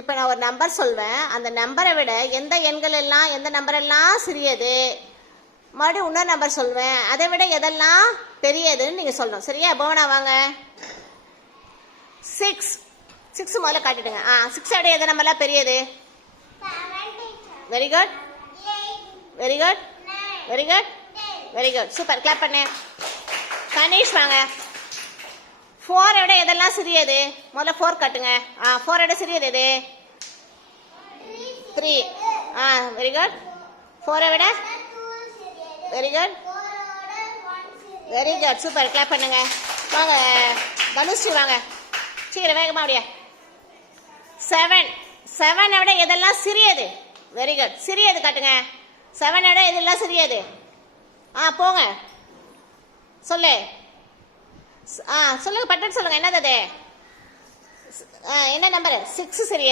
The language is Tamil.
இப்போ நான் ஒரு நம்பர் சொல்வேன். அந்த நம்பரை விட எந்த எண்கள் எல்லாம் எந்த நம்பர் எல்லாம் சிறியது, மறுபடியும் இன்னொரு நம்பர் சொல்வேன், அதை விட எதெல்லாம் பெரியதுன்னு நீங்கள் சொல்லணும். சரியா? போனா வாங்க. 6 முதல்ல காட்டிடுங்க. 6 விட எது நம்பர்லாம் பெரியது? Very good, very good, very good, very good. Super, clap பண்ணு. கணேஷ் வாங்க. 4 விட எதெல்லாம் சிறியது? முதல்ல 4 காட்டுங்க. 4 விட சிறியது எது? 3. Very good. 4 விட very good, very good. Super, clap பண்ணுங்க. வாங்க தனுஸ்ரீ வாங்க, சீக்கிரம் வேகமா அப்படியே. 7 விட எதெல்லாம் சிறியது? Very good. சிறியது காட்டுங்க. 7 விட எதெல்லாம் சிறியது? போங்க சொல்லு. சொல்லுங்க, பட்டன் சொல்லுங்க. என்னது அது? என்ன நம்பர்? 6 சிறியது.